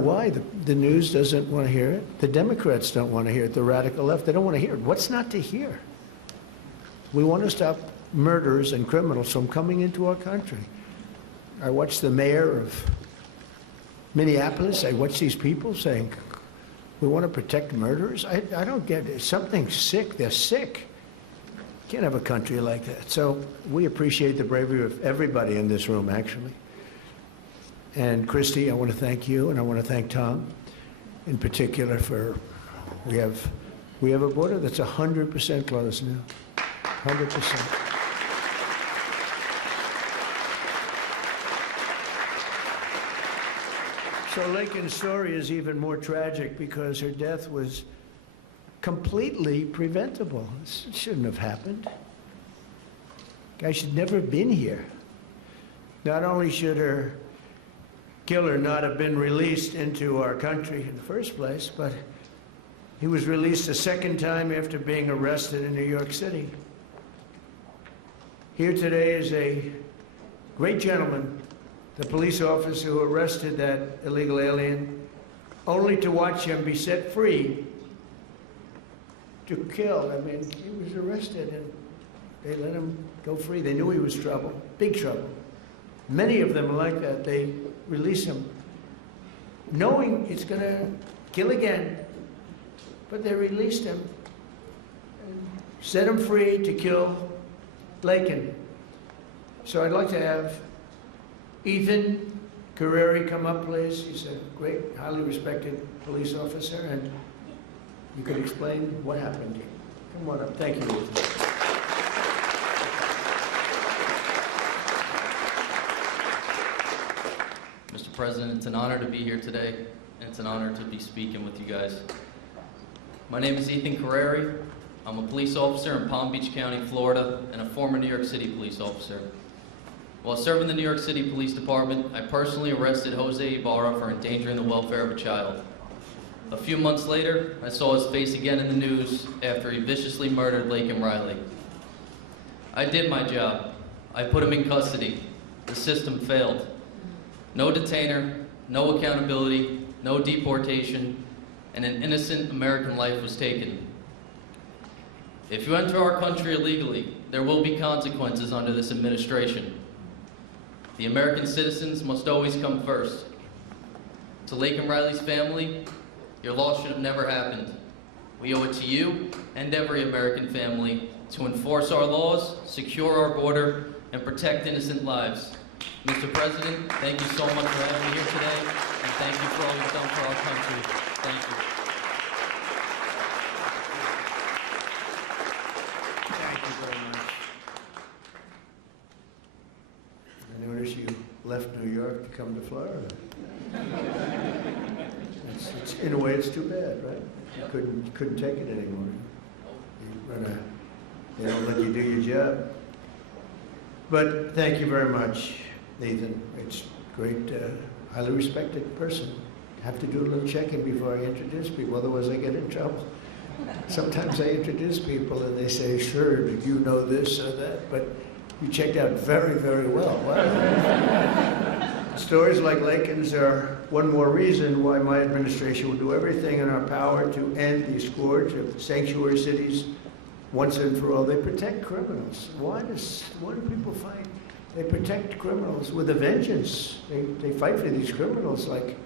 why. The news doesn't want to hear it. The Democrats don't want to hear it. The radical left, they don't want to hear it. What's not to hear? We want to stop murderers and criminals from coming into our country. I watched the mayor of Minneapolis. I watched these people saying, we want to protect murderers. I don't get it. Something's sick. They're sick. Can't have a country like that. So we appreciate the bravery of everybody in this room, actually. And Christy, I want to thank you, and I want to thank Tom in particular for, we have a border that's 100% closed now, 100%. So Laken's story is even more tragic because her death was completely preventable. This shouldn't have happened. Guy should never have been here. Not only should her killer not have been released into our country in the first place, but he was released a second time after being arrested in New York City. Here today is a great gentleman, the police officer who arrested that illegal alien, only to watch him be set free to kill. I mean, he was arrested and they let him go free. They knew he was trouble, big trouble. Many of them are like that. They release him knowing he's going to kill again, but they released him and set him free to kill Laken. So I'd like to have Ethan Curreri come up, please. He's a great, highly respected police officer, and you can explain what happened. Come on up. Thank you, Ethan. Mr. President, it's an honor to be here today, and it's an honor to be speaking with you guys. My name is Ethan Curreri. I'm a police officer in Palm Beach County, Florida, and a former New York City police officer. While serving the New York City Police Department, I personally arrested José Ibarra for endangering the welfare of a child. A few months later, I saw his face again in the news after he viciously murdered Laken Riley. I did my job. I put him in custody. The system failed. No detainer, no accountability, no deportation, and an innocent American life was taken. If you enter our country illegally, there will be consequences under this administration. The American citizens must always come first. To Laken Riley's family, your loss should have never happened. We owe it to you and every American family to enforce our laws, secure our border, and protect innocent lives. Mr. President, thank you so much for having me here today, and thank you for all you've done for our country. Thank you. Thank you very much. I notice you left New York to come to Florida. In a way, it's too bad, right? You couldn't take it anymore. They don't let you do your job. But thank you very much, Ethan. It's great, highly respected person. I have to do a little checking before I introduce people, otherwise I get in trouble. Sometimes I introduce people and they say, sure, did you know this or that? But you checked out very, very well. Wow. Stories like Laken's are one more reason why my administration will do everything in our power to end the scourge of sanctuary cities once and for all. They protect criminals. Why do people fight? They protect criminals with a vengeance. They fight for these criminals like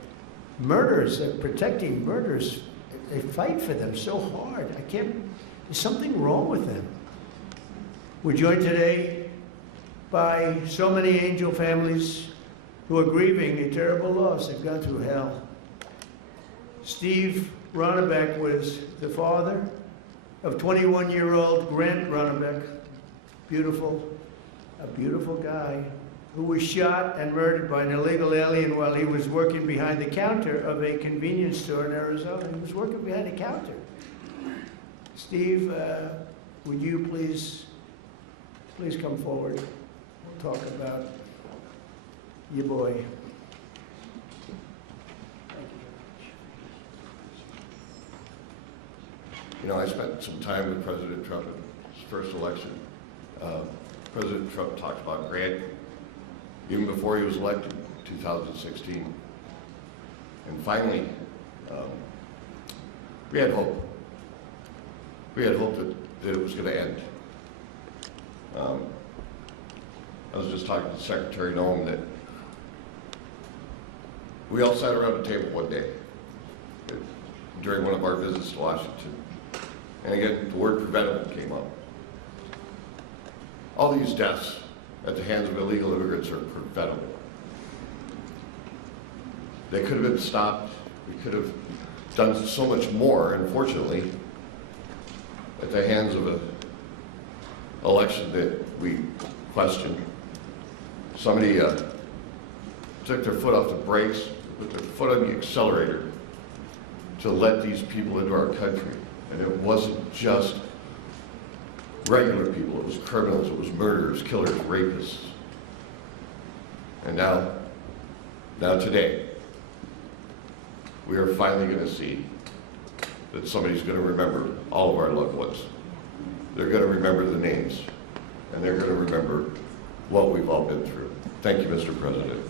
murderers. They're protecting murderers. They fight for them so hard. There's something wrong with them. We're joined today by so many angel families who are grieving a terrible loss. They've gone through hell. Steve Ronnebeck was the father of 21-year-old Grant Ronnebeck, a beautiful guy, who was shot and murdered by an illegal alien while he was working behind the counter of a convenience store in Arizona. He was working behind a counter. Steve, would you please come forward? We'll talk about your boy. Thank you. You know, I spent some time with President Trump in his first election. President Trump talked about Grant even before he was elected in 2016. And finally, we had hope. We had hope that it was going to end. I was just talking to Secretary Noem that we all sat around the table one day during one of our visits to Washington. And again, the word preventable came up. All these deaths at the hands of illegal immigrants are preventable. They could have been stopped. We could have done so much more, unfortunately, at the hands of an election that we questioned. Somebody took their foot off the brakes, put their foot on the accelerator to let these people into our country. And it wasn't just regular people, it was criminals, it was murderers, killers, rapists. And now today, we are finally going to see that somebody's going to remember all of our loved ones. They're going to remember the names, and they're going to remember what we've all been through. Thank you, Mr. President.